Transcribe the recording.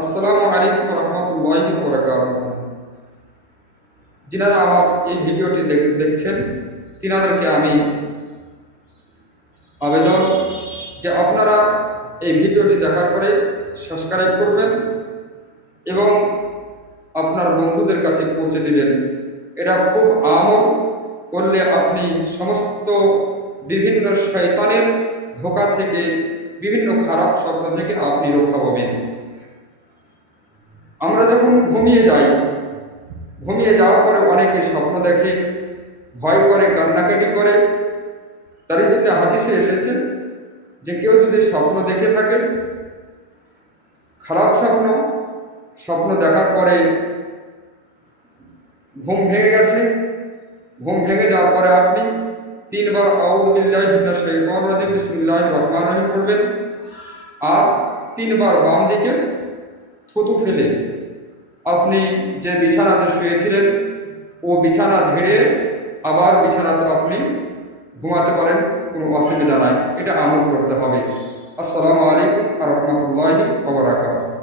আসসালামু আলাইকুম রহমতুল্লাহি বরকাতুহু। যিনারা আমার এই ভিডিওটি দেখছেন তিনাদেরকে আমি আবেদন যে আপনারা এই ভিডিওটি দেখার পরে সাবস্ক্রাইব করবেন এবং আপনার বন্ধুদের কাছে পৌঁছে দিবেন। এটা খুব আমল করলে আপনি সমস্ত বিভিন্ন শয়তানের ধোঁকা থেকে, বিভিন্ন খারাপ স্বপ্ন থেকে আপনি রক্ষা পাবেন। আমরা যখন ঘুমিয়ে যাই, ঘুমিয়ে যাওয়ার পরে অনেকে স্বপ্ন দেখে, ভয় করে, কান্নাকাটি করে। তারই জন্য হাদিসে এসেছে যে কেউ যদি স্বপ্ন দেখে থাকে, খারাপ স্বপ্ন দেখার পরে ঘুম ভেঙে গেছে, ঘুম ভেঙে যাওয়ার পরে আপনি 3 বার আউযু বিল্লাহি মিনাশ শাইতানির রাজিম বিসমিল্লাহির রহমানির রহিম পড়বেন আর 3 বার বাম দিকে থুতু ফেলে আপনি যে বিছানাতে শুয়েছিলেন ও বিছানা ঝেড়ে আবার বিছানাতে আপনি ঘুমাতে পারেন, কোনো অসুবিধা নাই। এটা আমল করতে হবে। আসসালামু আলাইকুম ওয়া রাহমাতুল্লাহি ওয়া বারাকাতুহু।